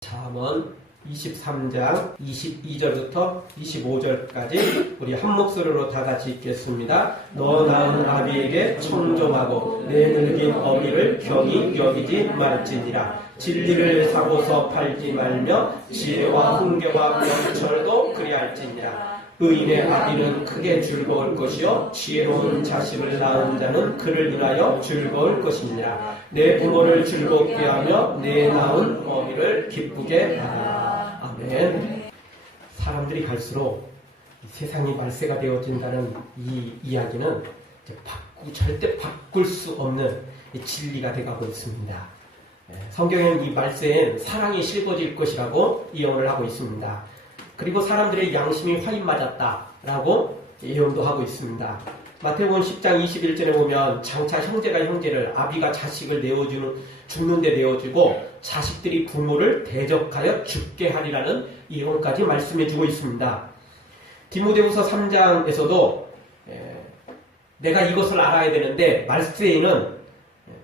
잠언 23장 22절부터 25절까지 우리 한 목소리로 다 같이 읽겠습니다. 너 낳은 아비에게 청종하고 내 늙은 어미를 경히 여기지 말지니라. 진리를 사고서 팔지 말며 지혜와 훈계와 명철도 그리할지니라. 의인의 아비는 크게 즐거울 것이요 지혜로운 자식을 낳은 자는 그를 인하여 즐거울 것이니라. 내 부모를 즐겁게 하며 내 낳은 어미를 기쁘게 하라. 아멘. 사람들이 갈수록 세상이 말세가 되어진다는 이 이야기는 절대 바꿀 수 없는 진리가 되어가고 있습니다. 성경에는 이 말세엔 사랑이 실거질 것이라고 예언을 하고 있습니다. 그리고 사람들의 양심이 화인 맞았다라고 예언도 하고 있습니다. 마태복음 10장 21절에 보면 장차 형제가 형제를, 아비가 자식을 죽는데 내어주고 자식들이 부모를 대적하여 죽게 하리라는 예언까지 말씀해주고 있습니다. 디모데후서 3장에서도 내가 이것을 알아야 되는데 말세에는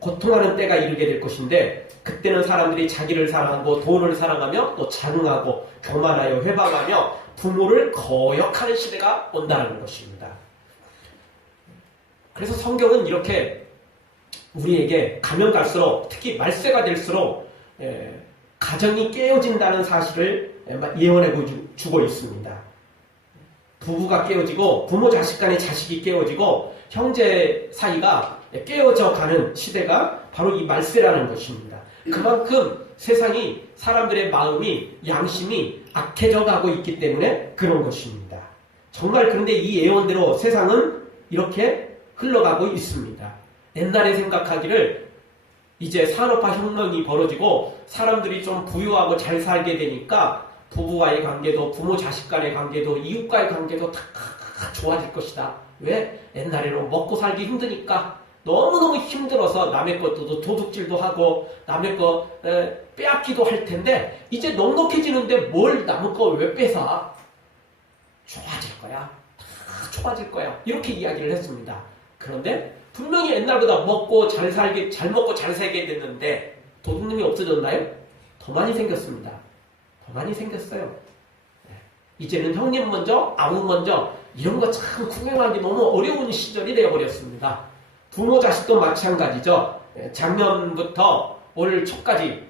고통하는 때가 이르게 될 것인데 그때는 사람들이 자기를 사랑하고 돈을 사랑하며 또 자긍하고 교만하여 회방하며 부모를 거역하는 시대가 온다는 것입니다. 그래서 성경은 이렇게 우리에게 가면 갈수록 특히 말세가 될수록 가정이 깨어진다는 사실을 예언해 주고 있습니다. 부부가 깨어지고 부모 자식 간의 자식이 깨어지고 형제 사이가 깨어져 가는 시대가 바로 이 말세라는 것입니다. 그만큼 세상이 사람들의 마음이 양심이 악해져 가고 있기 때문에 그런 것입니다. 정말 그런데 이 예언대로 세상은 이렇게 흘러가고 있습니다. 옛날에 생각하기를 이제 산업화 혁명이 벌어지고 사람들이 좀 부유하고 잘 살게 되니까 부부와의 관계도 부모 자식 간의 관계도 이웃과의 관계도 다 좋아질 것이다. 왜? 옛날에는 먹고 살기 힘드니까 너무너무 힘들어서 남의 것도 도둑질도 하고 남의 거 빼앗기도 할 텐데 이제 넉넉해지는데 뭘 남의 거 왜 뺏어? 좋아질 거야. 다 좋아질 거야. 이렇게 이야기를 했습니다. 그런데 분명히 옛날보다 먹고 잘 먹고 잘 살게 됐는데 도둑놈이 없어졌나요? 더 많이 생겼습니다. 더 많이 생겼어요. 이제는 형님 먼저, 아무 먼저 이런 거 참 구경하기 너무 어려운 시절이 되어버렸습니다. 부모 자식도 마찬가지죠. 작년부터 올 초까지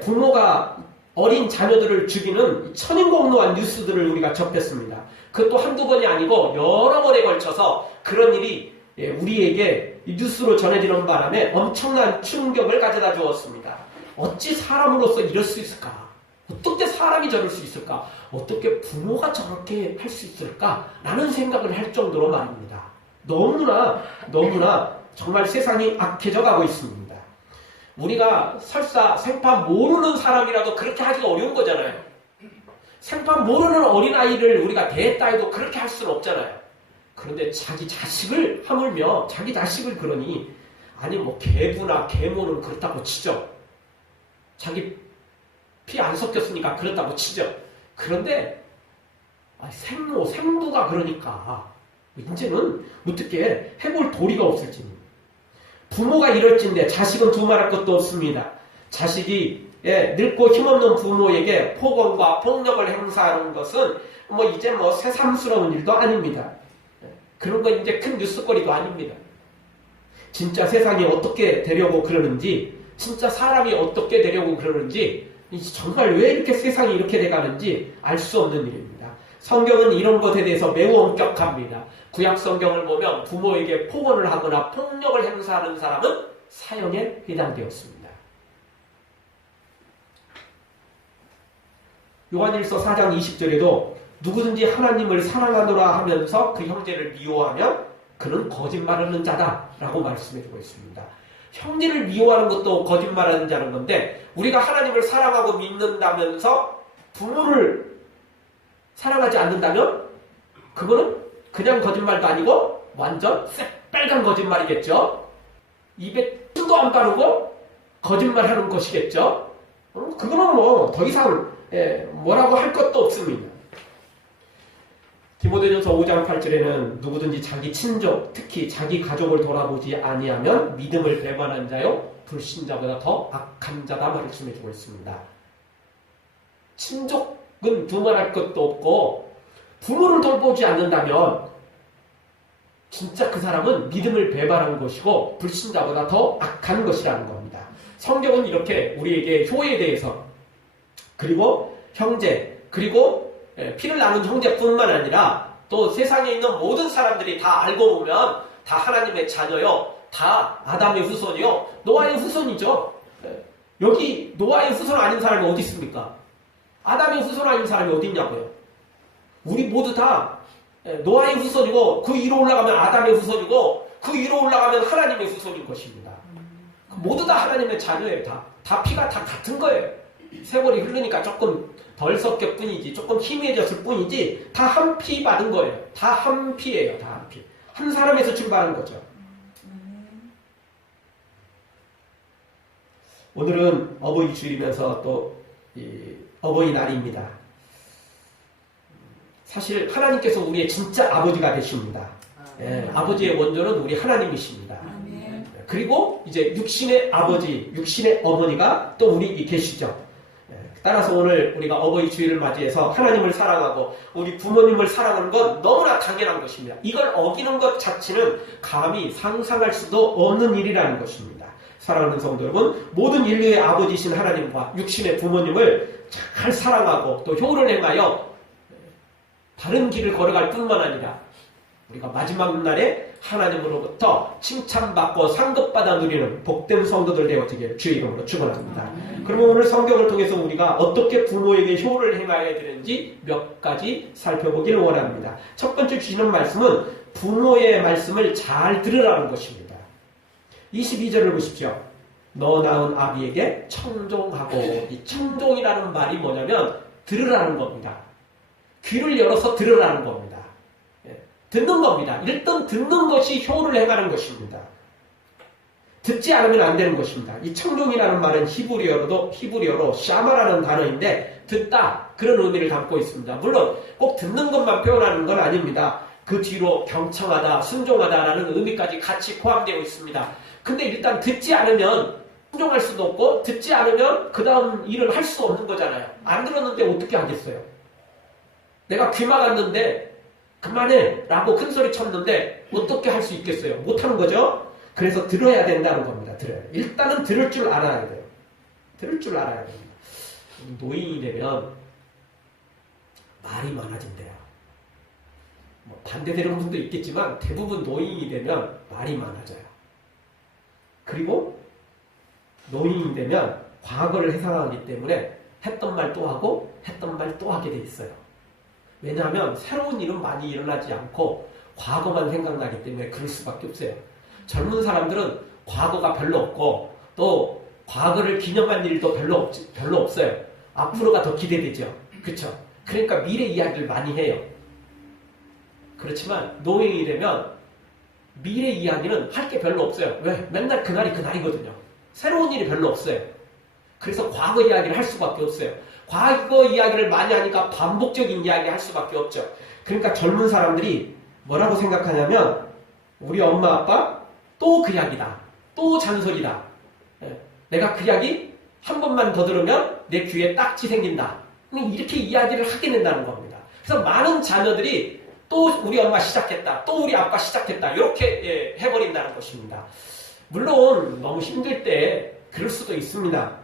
부모가 어린 자녀들을 죽이는 천인공노한 뉴스들을 우리가 접했습니다. 그것도 한두 번이 아니고 여러 번에 걸쳐서 그런 일이 우리에게 뉴스로 전해지는 바람에 엄청난 충격을 가져다 주었습니다. 어찌 사람으로서 이럴 수 있을까? 어떻게 사람이 저럴 수 있을까? 어떻게 부모가 저렇게 할 수 있을까? 라는 생각을 할 정도로 말입니다. 너무나 정말 세상이 악해져 가고 있습니다. 우리가 설사 생판 모르는 사람이라도 그렇게 하기가 어려운 거잖아요. 생판 모르는 어린아이를 우리가 대했다 해도 그렇게 할 수는 없잖아요. 그런데 자기 자식을 하물며 자기 자식을 그러니 아니 뭐 개부나 계모는 그렇다고 치죠. 자기 피 안 섞였으니까 그렇다고 치죠. 그런데 생부가 그러니까 이제는 어떻게 해볼 도리가 없을지니 부모가 이럴진데 자식은 두말할 것도 없습니다. 자식이 늙고 힘없는 부모에게 폭언과 폭력을 행사하는 것은 이제 새삼스러운 일도 아닙니다. 그런 건 이제 큰 뉴스거리도 아닙니다. 진짜 세상이 어떻게 되려고 그러는지 진짜 사람이 어떻게 되려고 그러는지 정말 왜 이렇게 세상이 이렇게 돼가는지 알 수 없는 일입니다. 성경은 이런 것에 대해서 매우 엄격합니다. 구약 성경을 보면 부모에게 폭언을 하거나 폭력을 행사하는 사람은 사형에 해당되었습니다. 요한일서 4장 20절에도 누구든지 하나님을 사랑하노라 하면서 그 형제를 미워하면 그는 거짓말하는 자다라고 말씀해주고 있습니다. 형제를 미워하는 것도 거짓말하는 자는 건데 우리가 하나님을 사랑하고 믿는다면서 부모를 사랑하지 않는다면 그거는 그냥 거짓말도 아니고 완전 새빨간 거짓말이겠죠. 입에 침도 안 바르고 거짓말하는 것이겠죠. 그거는 더 이상 뭐라고 할 것도 없습니다. 디모데전서 5장 8절에는 누구든지 자기 친족, 특히 자기 가족을 돌아보지 아니하면 믿음을 배반한 자요 불신자보다 더 악한 자다 말씀해주고 있습니다. 친족은 두말할 것도 없고 부모를 돌보지 않는다면 진짜 그 사람은 믿음을 배반한 것이고 불신자보다 더 악한 것이라는 겁니다. 성경은 이렇게 우리에게 효에 대해서 그리고 형제 그리고 피를 나눈 형제뿐만 아니라 또 세상에 있는 모든 사람들이 다 알고 보면 다 하나님의 자녀요. 다 아담의 후손이요. 노아의 후손이죠. 여기 노아의 후손 아닌 사람이 어디 있습니까? 아담의 후손 아닌 사람이 어디 있냐고요. 우리 모두 다 노아의 후손이고 그 위로 올라가면 아담의 후손이고 그 위로 올라가면 하나님의 후손인 것입니다. 모두 다 하나님의 자녀예요. 다 피가 다 같은 거예요. 세월이 흐르니까 조금 덜 섞였 뿐이지 조금 희미해졌을 뿐이지 다 한 피 받은 거예요. 다 한 피예요. 다 한 피. 한 사람에서 출발한 거죠. 오늘은 어버이 주일이면서 또 어버이날입니다. 사실 하나님께서 우리의 진짜 아버지가 되십니다. 아버지의 원조는 우리 하나님이십니다. 그리고 이제 육신의 아버지, 육신의 어머니가 또 우리 계시죠. 따라서 오늘 우리가 어버이 주일을 맞이해서 하나님을 사랑하고 우리 부모님을 사랑하는 건 너무나 당연한 것입니다. 이걸 어기는 것 자체는 감히 상상할 수도 없는 일이라는 것입니다. 사랑하는 성도 여러분, 모든 인류의 아버지이신 하나님과 육신의 부모님을 잘 사랑하고 또 효를 행하여 바른 길을 걸어갈 뿐만 아니라 우리가 마지막 날에 하나님으로부터 칭찬받고 상급받아 누리는 복된 성도들 되어지길 주의 이름으로 축원합니다. 그러면 오늘 성경을 통해서 우리가 어떻게 부모에게 효를 행해야 되는지 몇 가지 살펴보기를 원합니다. 첫 번째 주시는 말씀은 부모의 말씀을 잘 들으라는 것입니다. 22절을 보십시오. 너 낳은 아비에게 청종하고, 이 청종이라는 말이 뭐냐면 들으라는 겁니다. 귀를 열어서 들으라는 겁니다. 듣는 겁니다. 일단 듣는 것이 효를 행하는 것입니다. 듣지 않으면 안 되는 것입니다. 이 청종이라는 말은 히브리어로 샤마라는 단어인데 듣다 그런 의미를 담고 있습니다. 물론 꼭 듣는 것만 표현하는 건 아닙니다. 그 뒤로 경청하다, 순종하다라는 의미까지 같이 포함되어 있습니다. 근데 일단 듣지 않으면 순종할 수도 없고 듣지 않으면 그 다음 일을 할 수 없는 거잖아요. 안 들었는데 어떻게 하겠어요? 내가 귀 막았는데 그만해 라고 큰소리 쳤는데 어떻게 할 수 있겠어요? 못하는 거죠? 그래서 들어야 된다는 겁니다. 일단은 들을 줄 알아야 돼요. 들을 줄 알아야 됩니다. 노인이 되면 말이 많아진대요. 반대되는 분도 있겠지만 대부분 노인이 되면 말이 많아져요. 그리고 노인이 되면 과거를 회상하기 때문에 했던 말 또 하고 했던 말 또 하게 돼 있어요. 왜냐하면 새로운 일은 많이 일어나지 않고 과거만 생각나기 때문에 그럴 수밖에 없어요. 젊은 사람들은 과거가 별로 없고 또 과거를 기념한 일도 별로 없어요. 앞으로가 더 기대되죠. 그렇죠? 그러니까 미래 이야기를 많이 해요. 그렇지만 노인이 되면 미래 이야기는 할 게 별로 없어요. 왜? 맨날 그날이 그날이거든요. 새로운 일이 별로 없어요. 그래서 과거 이야기를 할 수밖에 없어요. 과거 이야기를 많이 하니까 반복적인 이야기 할 수밖에 없죠. 그러니까 젊은 사람들이 뭐라고 생각하냐면 우리 엄마 아빠 또 그 이야기다. 또 잔소리다. 내가 그 이야기 한 번만 더 들으면 내 귀에 딱지 생긴다. 이렇게 이야기를 하게 된다는 겁니다. 그래서 많은 자녀들이 또 우리 엄마 시작했다. 또 우리 아빠 시작했다. 이렇게 해버린다는 것입니다. 물론 너무 힘들 때 그럴 수도 있습니다.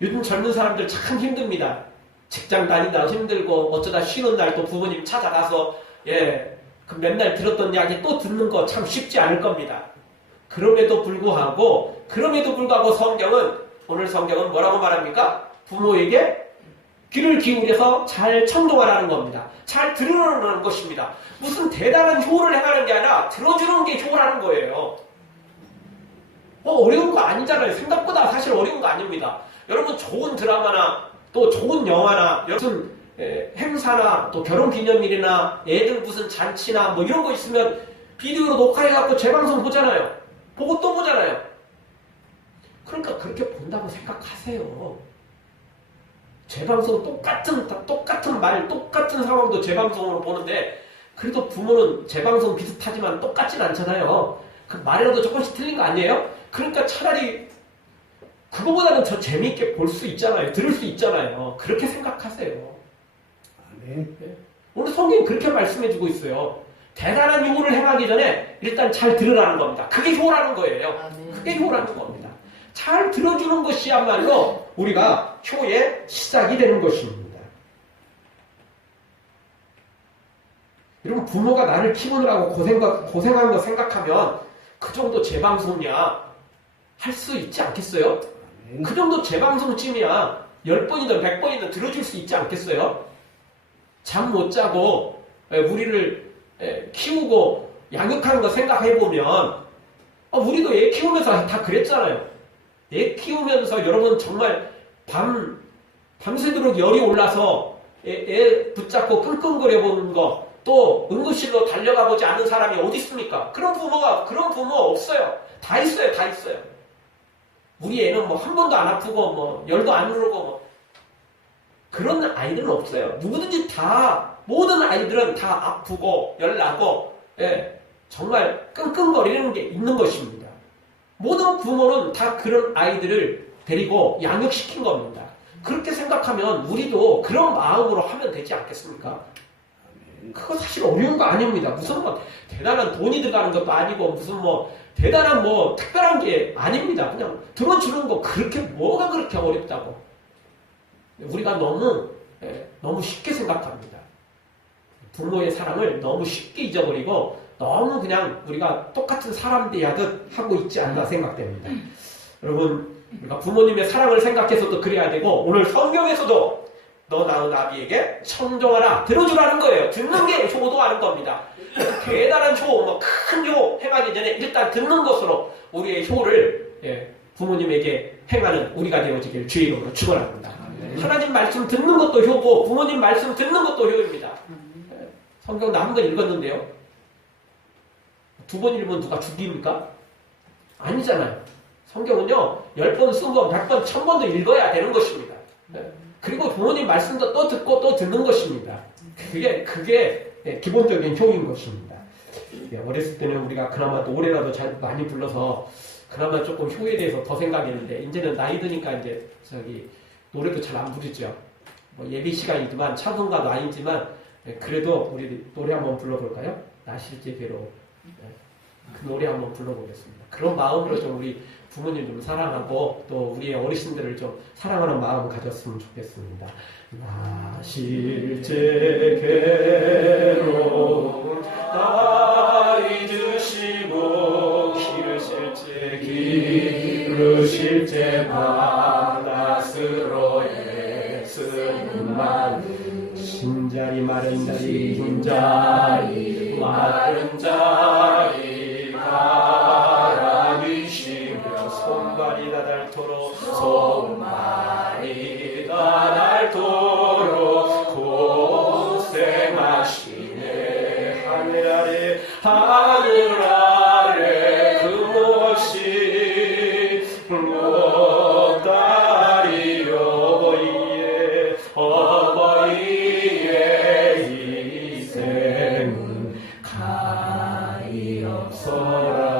요즘 젊은 사람들 참 힘듭니다. 직장 다니다 힘들고 어쩌다 쉬는 날 또 부모님 찾아가서 그 맨날 들었던 이야기 또 듣는 거 참 쉽지 않을 겁니다. 그럼에도 불구하고 오늘 성경은 뭐라고 말합니까? 부모에게 귀를 기울여서 잘 청종하라는 겁니다. 잘 들으라는 것입니다. 무슨 대단한 효를 행하는 게 아니라 들어주는 게 효라는 거예요. 어려운 거 아니잖아요. 생각보다 사실 어려운 거 아닙니다. 여러분 좋은 드라마나 또 좋은 영화나 무슨 행사나 또 결혼기념일이나 애들 무슨 잔치나 뭐 이런 거 있으면 비디오로 녹화해갖고 재방송 보잖아요. 보고 또 보잖아요. 그러니까 그렇게 본다고 생각하세요. 재방송 똑같은 말, 똑같은 상황도 재방송으로 보는데 그래도 부모는 재방송 비슷하지만 똑같진 않잖아요. 그 말이라도 조금씩 틀린 거 아니에요? 그러니까 차라리 그거보다는 더 재미있게 볼 수 있잖아요. 들을 수 있잖아요. 그렇게 생각하세요. 아멘. 오늘 성경이 그렇게 말씀해주고 있어요. 대단한 요구를 행하기 전에 일단 잘 들으라는 겁니다. 그게 효라는 거예요. 그게 효라는 겁니다. 잘 들어주는 것이야말로 우리가 효의 시작이 되는 것입니다. 여러분, 부모가 나를 키우느라고 고생한 거 생각하면 그 정도 재방송이야 할 수 있지 않겠어요? 그 정도 재방송쯤이야 10번이든 100번이든 들어줄 수 있지 않겠어요? 잠 못 자고 우리를 키우고 양육하는 거 생각해보면 우리도 애 키우면서 다 그랬잖아요. 애 키우면서 여러분 정말 밤새도록 열이 올라서 애 붙잡고 끙끙거려 보는 거, 또 응급실로 달려가 보지 않은 사람이 어디 있습니까? 그런 부모 없어요. 다 있어요. 다 있어요. 우리 애는 뭐 한 번도 안 아프고 뭐 열도 안 오르고 뭐 그런 아이들은 없어요. 누구든지 모든 아이들은 다 아프고 열나고 정말 끙끙거리는 게 있는 것입니다. 모든 부모는 다 그런 아이들을 데리고 양육시킨 겁니다. 그렇게 생각하면 우리도 그런 마음으로 하면 되지 않겠습니까? 그거 사실 어려운 거 아닙니다. 무슨 뭐 대단한 돈이 들어가는 것도 아니고 무슨 뭐 대단한 뭐 특별한 게 아닙니다. 그냥 들어주는 거 뭐가 그렇게 어렵다고. 우리가 너무 쉽게 생각합니다. 부모의 사랑을 너무 쉽게 잊어버리고 너무 그냥 우리가 똑같은 사람 대하듯 하고 있지 않나 생각됩니다. 여러분, 우리가 부모님의 사랑을 생각해서도 그래야 되고 오늘 성경에서도 너 낳은 아비에게 청종하라 들어주라는 거예요. 듣는 게 효도하는 겁니다. 대단한 효, 큰 효 행하기 전에 일단 듣는 것으로 우리의 효를 부모님에게 행하는 우리가 되어지길 주의 이름으로 축원합니다. 하나님 말씀 듣는 것도 효고 부모님 말씀 듣는 것도 효입니다. 성경 나 한 번 읽었는데요. 2번 읽으면 누가 죽입니까? 아니잖아요. 성경은요 10번, 20번, 100번, 1000번도 읽어야 되는 것입니다. 그리고 부모님 말씀도 또 듣고 또 듣는 것입니다. 그게 기본적인 효인 것입니다. 어렸을 때는 우리가 그나마 또 노래라도 잘 많이 불러서 그나마 조금 효에 대해서 더 생각했는데 이제는 나이 드니까 이제 노래도 잘 안 부르죠. 예비 시간이지만 찬송가도 아니지만 그래도 우리 노래 한번 불러볼까요? 나 실제대로 그 노래 한번 불러보겠습니다. 그런 마음으로 좀 우리 부모님 좀 사랑하고 또 우리의 어르신들을 좀 사랑하는 마음을 가졌으면 좋겠습니다. 나 실제대로 나이 드시고 기르실 때 바다스로 애쓰는 마음 신자리 마른 자리 흰자리 마른 자리 바라주시며 손발이 닳도록 고생하시네. 하늘 아래 금없이 보따리 어버이의 희생은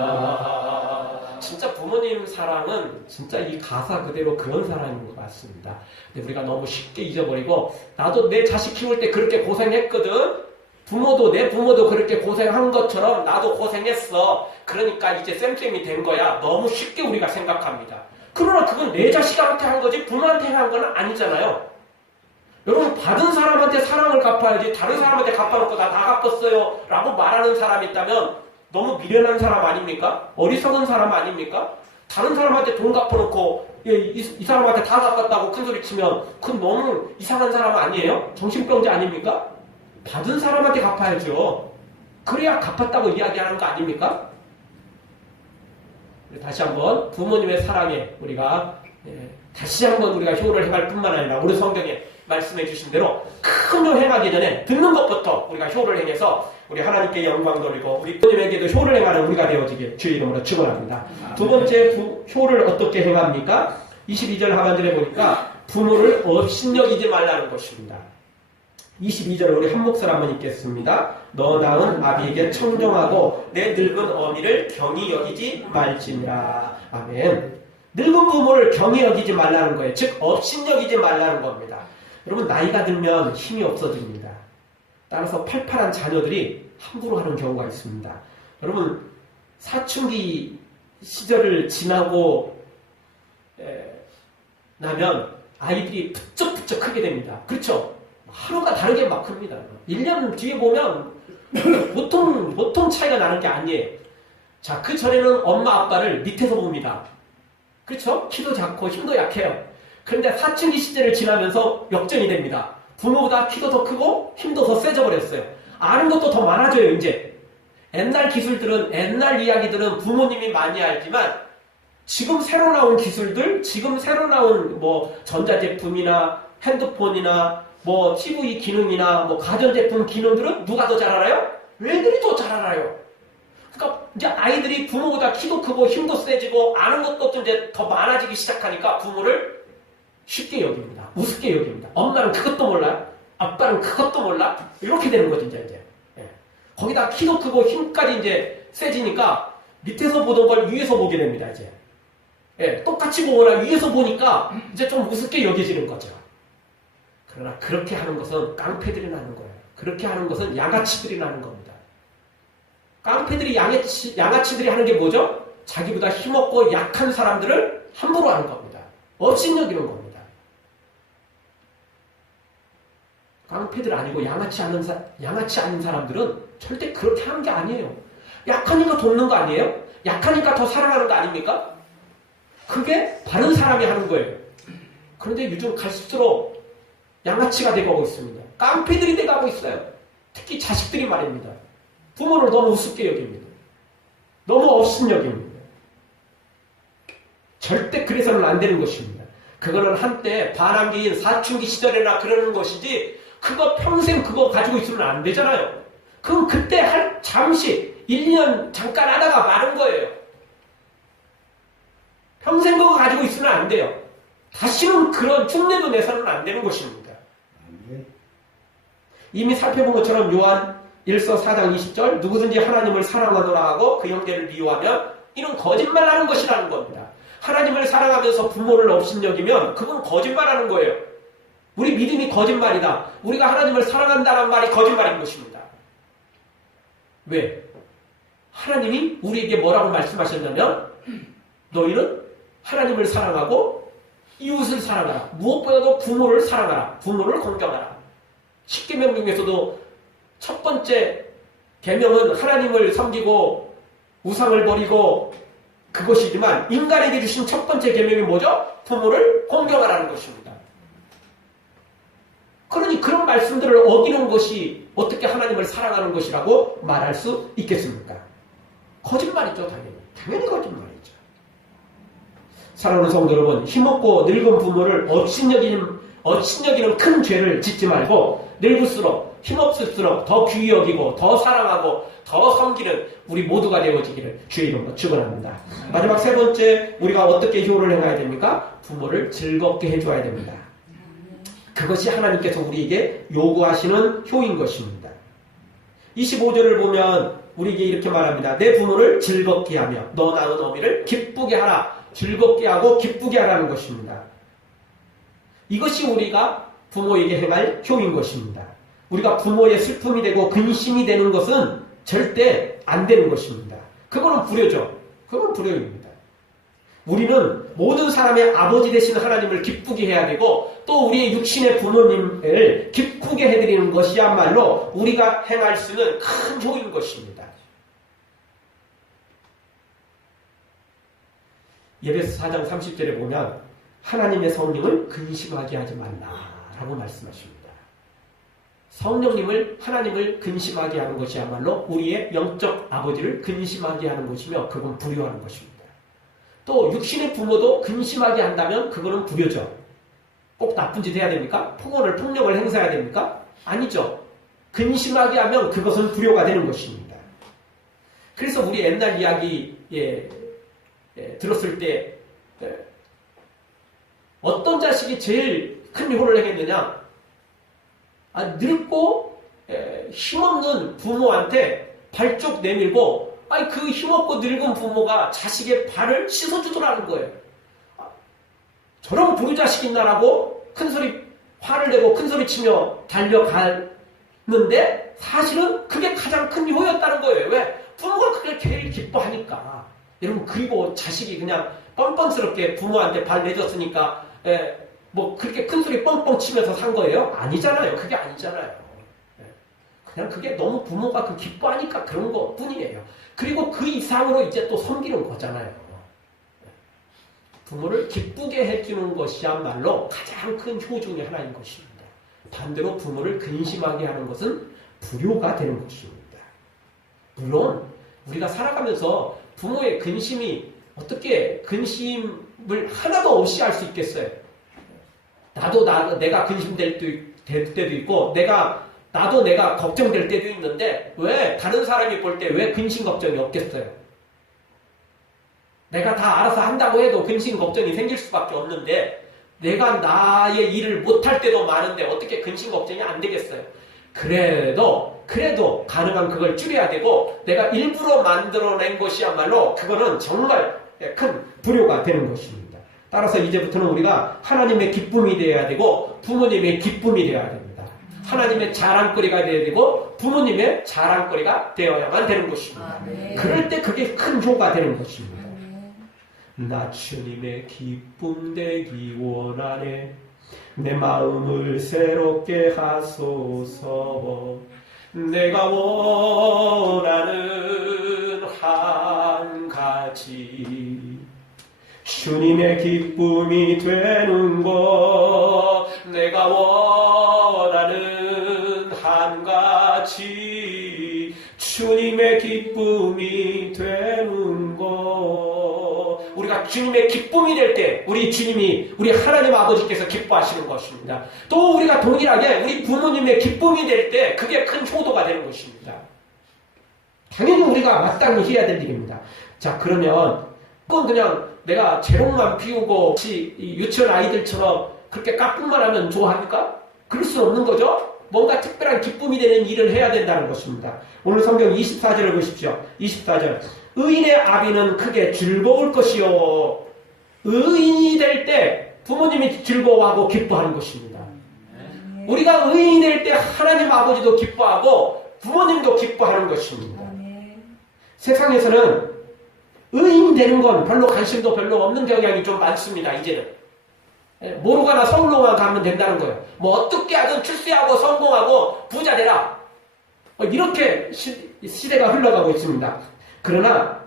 가엾어라. 진짜 부모님 사랑은 진짜 이 가사 그대로 그런 사랑인 것 같습니다. 근데 우리가 너무 쉽게 잊어버리고 나도 내 자식 키울 때 그렇게 고생했거든. 내 부모도 그렇게 고생한 것처럼 나도 고생했어. 그러니까 이제 쌤쌤이 된 거야. 너무 쉽게 우리가 생각합니다. 그러나 그건 내 자식한테 한 거지 부모한테 한 건 아니잖아요. 여러분, 받은 사람한테 사랑을 갚아야지 다른 사람한테 갚아놓고 다 갚았어요 라고 말하는 사람이 있다면 너무 미련한 사람 아닙니까? 어리석은 사람 아닙니까? 다른 사람한테 돈 갚아놓고 이 사람한테 다 갚았다고 큰소리 치면 그건 너무 이상한 사람 아니에요? 정신병자 아닙니까? 받은 사람한테 갚아야죠. 그래야 갚았다고 이야기하는 거 아닙니까? 다시 한번 부모님의 사랑에 우리가 다시 한번 우리가 효를 행할 뿐만 아니라 우리 성경에 말씀해 주신 대로 큰 효 행하기 전에 듣는 것부터 우리가 효를 행해서 우리 하나님께 영광 돌리고 우리 부모님에게도 효를 행하는 우리가 되어지길 주의 이름으로 축원합니다. 두 번째 효를 어떻게 행합니까? 22절 하반절에 보니까 부모를 업신여기지 말라는 것입니다. 22절 우리 한 목소리 한번 읽겠습니다. 너 낳은 아비에게 청정하고 내 늙은 어미를 경히 여기지 말지니라. 아멘. 늙은 부모를 경히 여기지 말라는 거예요. 즉 업신여기지 말라는 겁니다. 여러분 나이가 들면 힘이 없어집니다. 따라서 팔팔한 자녀들이 함부로 하는 경우가 있습니다. 여러분 사춘기 시절을 지나고 나면 아이들이 부쩍부쩍 크게 됩니다. 그렇죠? 하루가 다르게 막 큽니다. 1년 뒤에 보면 보통 차이가 나는 게 아니에요. 자, 그 전에는 엄마 아빠를 밑에서 봅니다. 그렇죠? 키도 작고 힘도 약해요. 그런데 사춘기 시절을 지나면서 역전이 됩니다. 부모보다 키도 더 크고 힘도 더 세져 버렸어요. 아는 것도 더 많아져요, 이제. 옛날 기술들은, 옛날 이야기들은 부모님이 많이 알지만 지금 새로 나온 기술들, 지금 새로 나온 뭐 전자제품이나 핸드폰이나 뭐 TV 기능이나 뭐 가전제품 기능들은 누가 더 잘 알아요? 애들이 더 잘 알아요. 그러니까 이제 아이들이 부모보다 키도 크고 힘도 세지고 아는 것도 좀 이제 더 많아지기 시작하니까 부모를 쉽게 여깁니다. 우습게 여깁니다. 엄마는 그것도 몰라? 아빠는 그것도 몰라? 이렇게 되는 거죠, 이제. 예. 거기다 키도 크고 힘까지 이제 세지니까 밑에서 보던 걸 위에서 보게 됩니다, 이제. 예, 똑같이 보거나 위에서 보니까 이제 좀 우습게 여겨지는 거죠. 그러나 그렇게 하는 것은 깡패들이 나는 거예요. 그렇게 하는 것은 양아치들이 나는 겁니다. 깡패들이 양아치들이 하는 게 뭐죠? 자기보다 힘없고 약한 사람들을 함부로 하는 겁니다. 업신여기는 겁니다. 깡패들 아니고 양아치 아닌 사람들은 절대 그렇게 하는 게 아니에요. 약하니까 돕는 거 아니에요? 약하니까 더 사랑하는 거 아닙니까? 그게 바른 사람이 하는 거예요. 그런데 요즘 갈수록 양아치가 되고 있습니다. 깡패들이 돼가고 있어요. 특히 자식들이 말입니다. 부모를 너무 우습게 여깁니다. 너무 업신여깁니다. 절대 그래서는 안 되는 것입니다. 그거는 한때 반항기인 사춘기 시절에나 그러는 것이지 그거 평생 그거 가지고 있으면 안 되잖아요. 그럼 그때 잠시 1년 잠깐 하다가 마는 거예요. 평생 그거 가지고 있으면 안 돼요. 다시는 그런 흉내도 내서는 안 되는 것입니다. 이미 살펴본 것처럼 요한 1서 4장 20절 누구든지 하나님을 사랑하노라 하고 그 형제를 미워하면 이는 거짓말하는 것이라는 겁니다. 하나님을 사랑하면서 부모를 업신여기면 그건 거짓말하는 거예요. 우리 믿음이 거짓말이다. 우리가 하나님을 사랑한다는 말이 거짓말인 것입니다. 왜? 하나님이 우리에게 뭐라고 말씀하셨냐면 너희는 하나님을 사랑하고 이웃을 사랑하라. 무엇보다도 부모를 사랑하라. 부모를 공경하라. 십계명 중에서도 첫 번째 계명은 하나님을 섬기고 우상을 버리고 그것이지만 인간에게 주신 첫 번째 계명이 뭐죠? 부모를 공경하라는 것입니다. 그러니 그런 말씀들을 어기는 것이 어떻게 하나님을 사랑하는 것이라고 말할 수 있겠습니까? 거짓말이죠, 당연히. 당연히 거짓말이죠. 사랑하는 성도 여러분, 힘없고 늙은 부모를 업신여기는 큰 죄를 짓지 말고 늙을수록 힘없을수록 더 귀히 여기고 더 사랑하고 더 섬기는 우리 모두가 되어지기를 주의 이름으로 축원합니다. 마지막 세 번째, 우리가 어떻게 효를 행해야 됩니까? 부모를 즐겁게 해줘야 됩니다. 그것이 하나님께서 우리에게 요구하시는 효인 것입니다. 25절을 보면 우리에게 이렇게 말합니다. 내 부모를 즐겁게 하며 너 낳은 어미를 기쁘게 하라. 즐겁게 하고 기쁘게 하라는 것입니다. 이것이 우리가 부모에게 행할 효인 것입니다. 우리가 부모의 슬픔이 되고 근심이 되는 것은 절대 안 되는 것입니다. 그거는 불효죠. 그건 불효입니다. 우리는 모든 사람의 아버지 되신 하나님을 기쁘게 해야 되고 또 우리의 육신의 부모님을 기쁘게 해드리는 것이야말로 우리가 행할 수 있는 큰 효인 것입니다. 예배서 4장 30절에 보면 하나님의 성령을 근심하게 하지 말라라고 말씀하십니다. 성령님을 하나님을 근심하게 하는 것이야말로 우리의 영적 아버지를 근심하게 하는 것이며 그건 불효하는 것입니다. 또 육신의 부모도 근심하게 한다면 그거는 불효죠. 꼭 나쁜 짓 해야 됩니까? 폭력을 행사해야 됩니까? 아니죠. 근심하게 하면 그것은 불효가 되는 것입니다. 그래서 우리 옛날 이야기 들었을 때 어떤 자식이 제일 큰 효를 행했느냐? 늙고 힘없는 부모한테 발 쪽 내밀고 그 힘없고 늙은 부모가 자식의 발을 씻어주더라는 거예요. 저런 부류자식 있나라고 큰소리 화를 내고 큰소리 치며 달려가는데 사실은 그게 가장 큰 효였다는 거예요. 왜? 부모가 그걸 제일 기뻐하니까. 여러분, 그리고 자식이 그냥 뻔뻔스럽게 부모한테 발 내줬으니까 뭐 그렇게 큰소리 뻥뻥 치면서 산 거예요? 아니잖아요. 그게 아니잖아요. 그냥 그게 너무 부모가 그 기뻐하니까 그런 것 뿐이에요. 그리고 그 이상으로 이제 또 섬기는 거잖아요. 부모를 기쁘게 해주는 것이야말로 가장 큰 효 중에 하나인 것입니다. 반대로 부모를 근심하게 하는 것은 불효가 되는 것입니다. 물론 우리가 살아가면서 부모의 근심이 어떻게 근심을 하나도 없이 할 수 있겠어요? 내가 근심될 때도 있고 나도 내가 걱정될 때도 있는데 왜 다른 사람이 볼 때 왜 근심 걱정이 없겠어요? 내가 다 알아서 한다고 해도 근심 걱정이 생길 수밖에 없는데 내가 나의 일을 못할 때도 많은데 어떻게 근심 걱정이 안 되겠어요? 그래도 가능한 그걸 줄여야 되고 내가 일부러 만들어낸 것이야말로 그거는 정말 큰 불효가 되는 것입니다. 따라서 이제부터는 우리가 하나님의 기쁨이 되어야 되고 부모님의 기쁨이 되어야 됩니다. 하나님의 자랑거리가 되어야 되고 부모님의 자랑거리가 되어야만 되는 것입니다. 그럴 때 그게 큰 효가 되는 것입니다. 나 주님의 기쁨 되기 원하네. 내 마음을 새롭게 하소서. 내가 원하는 한 가지 주님의 기쁨이 되는 것. 내가 원하는 한 가지 주님의 기쁨이 되는 것. 우리가 주님의 기쁨이 될 때 우리 주님이 우리 하나님 아버지께서 기뻐하시는 것입니다. 또 우리가 동일하게 우리 부모님의 기쁨이 될 때 그게 큰 효도가 되는 것입니다. 당연히 우리가 마땅히 해야 될 일입니다. 자, 그러면 그건 그냥 내가 재롱만 피우고 유치원 아이들처럼 그렇게 까꿍만 하면 좋아합니까? 그럴 수 없는 거죠. 뭔가 특별한 기쁨이 되는 일을 해야 된다는 것입니다. 오늘 성경 24절을 보십시오. 24절. 의인의 아비는 크게 즐거울 것이요. 의인이 될 때 부모님이 즐거워하고 기뻐하는 것입니다. 우리가 의인이 될 때 하나님 아버지도 기뻐하고 부모님도 기뻐하는 것입니다. 세상에서는 의인 되는 건 별로 관심도 별로 없는 경향이 좀 많습니다. 이제는. 모르거나 성공만 가면 된다는 거예요. 뭐 어떻게 하든 출세하고 성공하고 부자 되라. 이렇게 시대가 흘러가고 있습니다. 그러나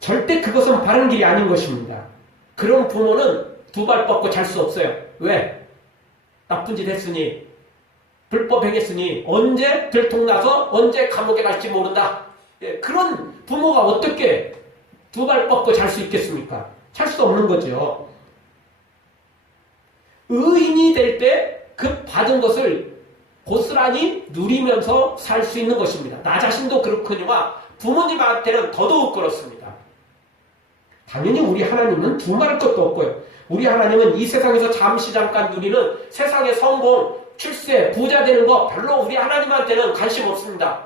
절대 그것은 바른 길이 아닌 것입니다. 그런 부모는 두 발 뻗고 잘 수 없어요. 왜? 나쁜 짓 했으니 불법 행했으니 언제 들통나서 언제 감옥에 갈지 모른다. 그런 부모가 어떻게 두 발 뻗고 잘 수 있겠습니까? 잘 수 없는 거죠. 의인이 될 때 그 받은 것을 고스란히 누리면서 살 수 있는 것입니다. 나 자신도 그렇거니와 부모님한테는 더더욱 그렇습니다. 당연히 우리 하나님은 두말할 것도 없고요. 우리 하나님은 이 세상에서 잠시 잠깐 누리는 세상의 성공, 출세, 부자 되는 거 별로 우리 하나님한테는 관심 없습니다.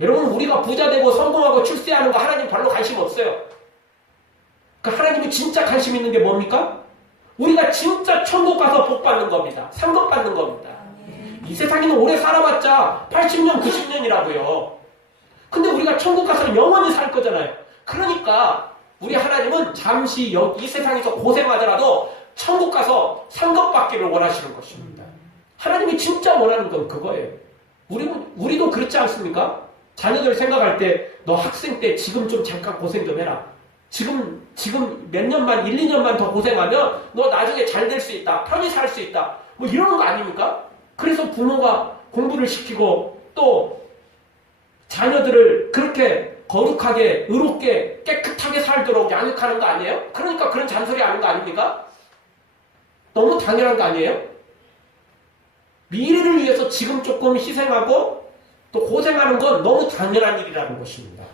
여러분, 우리가 부자 되고 성공하고 출세하는 거 하나님 별로 관심 없어요. 그 하나님이 진짜 관심 있는 게 뭡니까? 우리가 진짜 천국 가서 복 받는 겁니다. 상급 받는 겁니다. 이 세상에는 오래 살아봤자 80년, 90년이라고요. 근데 우리가 천국 가서 영원히 살 거잖아요. 그러니까 우리 하나님은 잠시 이 세상에서 고생하더라도 천국 가서 상급 받기를 원하시는 것입니다. 하나님이 진짜 원하는 건 그거예요. 우리도 그렇지 않습니까? 자녀들 생각할 때 너 학생 때 지금 좀 잠깐 고생 좀 해라. 지금 몇 년만, 1, 2년만 더 고생하면 너 나중에 잘 될 수 있다. 편히 살 수 있다. 뭐 이러는 거 아닙니까? 그래서 부모가 공부를 시키고 또 자녀들을 그렇게 거룩하게, 의롭게, 깨끗하게 살도록 양육하는 거 아니에요? 그러니까 그런 잔소리 하는 거 아닙니까? 너무 당연한 거 아니에요? 미래를 위해서 지금 조금 희생하고 또 고생하는 건 너무 당연한 일이라는 것입니다.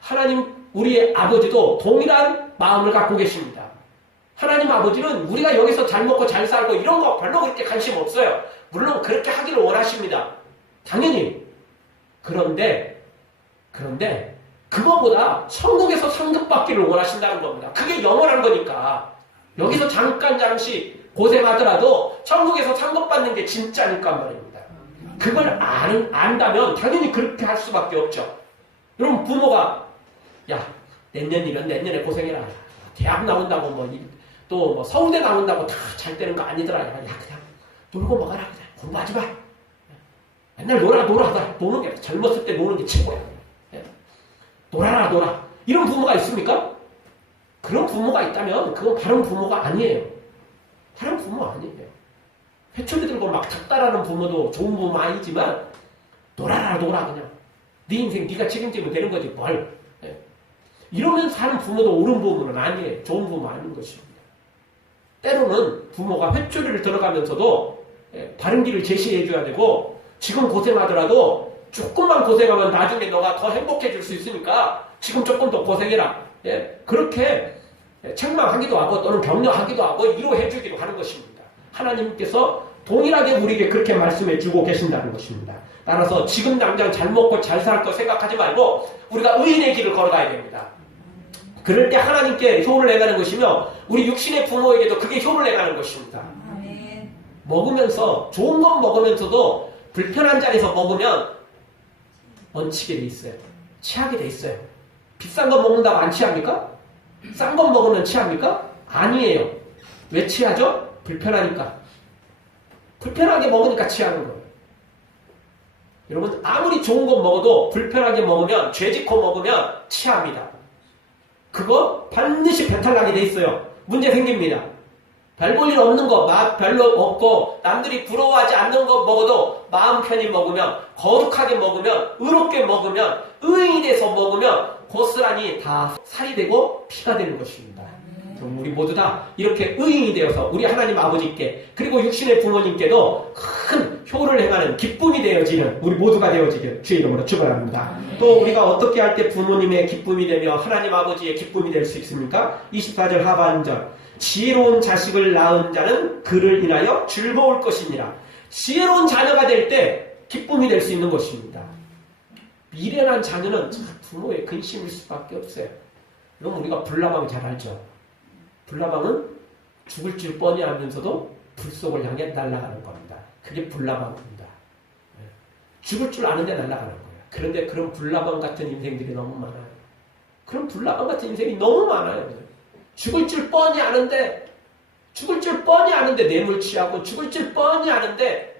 하나님, 우리의 아버지도 동일한 마음을 갖고 계십니다. 하나님 아버지는 우리가 여기서 잘 먹고 잘 살고 이런 거 별로 그렇게 관심 없어요. 물론 그렇게 하기를 원하십니다. 당연히. 그런데 그거보다 천국에서 상급받기를 원하신다는 겁니다. 그게 영원한 거니까. 여기서 잠시 고생하더라도 천국에서 상급받는 게 진짜니까 말입니다. 그걸 안다면 당연히 그렇게 할 수밖에 없죠. 여러분 부모가 야 내년이면 내년에 고생해라. 대학 나온다고 또 서울대 나온다고 다 잘 되는 거 아니더라. 야 그냥 놀고 먹어라. 그냥 공부하지 마. 맨날 놀아. 노는 게 젊었을 때 노는 게 최고야. 놀아. 이런 부모가 있습니까? 그런 부모가 있다면 그건 바른 부모가 아니에요. 바른 부모 아니에요. 회초리 들고 막 닥달하는 부모도 좋은 부모 아니지만 놀아 그냥. 네 인생 네가 책임지면 되는 거지 뭘. 이러면서 하는 부모도 옳은 부모는 아니에요. 좋은 부모 아닌 것입니다. 때로는 부모가 회초리를 들어가면서도 바른 길을 제시해 줘야 되고 지금 고생하더라도 조금만 고생하면 나중에 너가 더 행복해질 수 있으니까 지금 조금 더 고생해라. 그렇게 책망하기도 하고 또는 격려하기도 하고 위로해 주기도 하는 것입니다. 하나님께서 동일하게 우리에게 그렇게 말씀해 주고 계신다는 것입니다. 따라서 지금 당장 잘 먹고 잘 살 거 생각하지 말고 우리가 의인의 길을 걸어가야 됩니다. 그럴 때 하나님께 효를 내가는 것이며 우리 육신의 부모에게도 그게 효를 내가는 것입니다. 먹으면서 좋은 건 먹으면서도 불편한 자리에서 먹으면 얹히게 돼 있어요. 취하게 돼 있어요. 비싼 거 먹는다고 안 취합니까? 싼 거 먹으면 취합니까? 아니에요. 왜 취하죠? 불편하니까. 불편하게 먹으니까 취하는 거예요. 여러분 아무리 좋은 거 먹어도 불편하게 먹으면 죄짓고 먹으면 취합니다. 그거 반드시 배탈나게 돼 있어요. 문제 생깁니다. 별 볼 일 없는 거, 맛 별로 없고 남들이 부러워하지 않는 거 먹어도 마음 편히 먹으면 거룩하게 먹으면 의롭게 먹으면 의인이 돼서 먹으면 고스란히 다 살이 되고 피가 되는 것입니다. 우리 모두 다 이렇게 의인이 되어서 우리 하나님 아버지께 그리고 육신의 부모님께도 큰 효를 행하는 기쁨이 되어지는 우리 모두가 되어지길 주의 이름으로 축원합니다. 또 우리가 어떻게 할 때 부모님의 기쁨이 되며 하나님 아버지의 기쁨이 될 수 있습니까? 24절 하반절 지혜로운 자식을 낳은 자는 그를 인하여 즐거울 것이니라. 지혜로운 자녀가 될 때 기쁨이 될 수 있는 것입니다. 미련한 자녀는 부모의 근심일 수밖에 없어요. 그럼 우리가 불나방 잘 알죠? 불나방은 죽을 줄 뻔히 알면서도 불 속을 향해 날아가는 겁니다. 그게 불나방입니다. 죽을 줄 아는데 날아가는 거예요. 그런데 그런 불나방 같은 인생들이 너무 많아요. 그런 불나방 같은 인생이 너무 많아요. 죽을 줄 뻔히 아는데 뇌물 취하고 죽을 줄 뻔히 아는데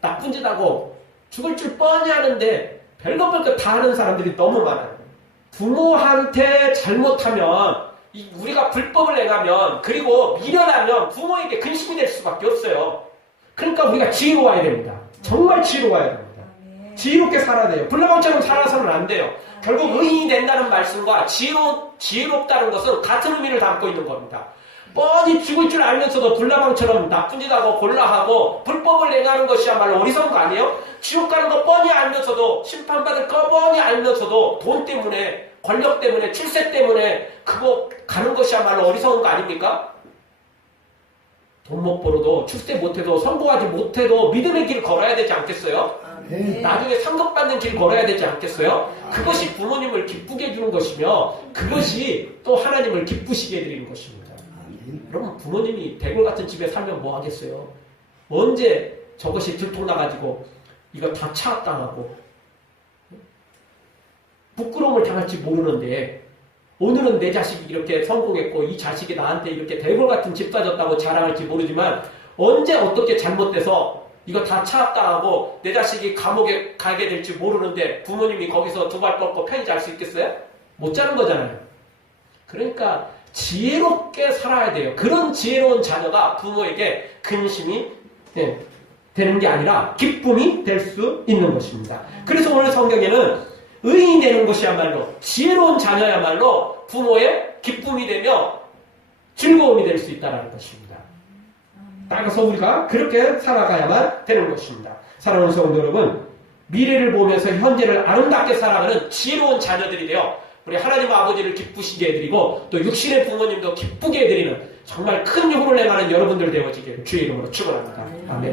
나쁜 짓 하고 죽을 줄 뻔히 아는데 별것 다 하는 사람들이 너무 많아요. 부모한테 잘못하면 우리가 불법을 행하면 그리고 미련하면 부모에게 근심이 될 수밖에 없어요. 그러니까 우리가 지혜로워야 됩니다. 정말 지혜로워야 됩니다. 지혜롭게 살아야 돼요. 불나방처럼 살아서는 안 돼요. 결국 의인이 된다는 말씀과 지혜롭다는 것은 같은 의미를 담고 있는 겁니다. 뻔히 죽을 줄 알면서도 불나방처럼 나쁜 짓 하고 골라하고 불법을 행하는 것이야말로 어리석은 거 아니에요? 지옥 가는 거 뻔히 알면서도 심판받을 거 뻔히 알면서도 돈 때문에 권력 때문에 출세 때문에 그거 가는 것이야말로 어리석은 거 아닙니까? 돈 못 벌어도 출세 못해도 성공하지 못해도 믿음의 길 걸어야 되지 않겠어요? 나중에 상급받는 길 걸어야 되지 않겠어요? 그것이 부모님을 기쁘게 해주는 것이며 그것이 또 하나님을 기쁘시게 해드리는 것입니다. 여러분 부모님이 대골 같은 집에 살면 뭐 하겠어요? 언제 저것이 들통나가지고 이거 다 차압당하고 부끄러움을 당할지 모르는데 오늘은 내 자식이 이렇게 성공했고 이 자식이 나한테 이렇게 대골 같은 집 사줬다고 자랑할지 모르지만 언제 어떻게 잘못돼서 이거 다 차압당하고 내 자식이 감옥에 가게 될지 모르는데 부모님이 거기서 두 발 뻗고 편히 잘 수 있겠어요? 못 자는 거잖아요. 그러니까 지혜롭게 살아야 돼요. 그런 지혜로운 자녀가 부모에게 근심이 되는 게 아니라 기쁨이 될 수 있는 것입니다. 그래서 오늘 성경에는 의인이 되는 것이야말로 지혜로운 자녀야말로 부모의 기쁨이 되며 즐거움이 될 수 있다는 것입니다. 따라서 우리가 그렇게 살아가야만 되는 것입니다. 사랑하는 성도 여러분, 미래를 보면서 현재를 아름답게 살아가는 지혜로운 자녀들이 되어 우리 하나님 아버지를 기쁘시게 해드리고 또 육신의 부모님도 기쁘게 해드리는 정말 큰 효를 행하는 여러분들 되어지길 주의 이름으로 축원합니다. 아멘.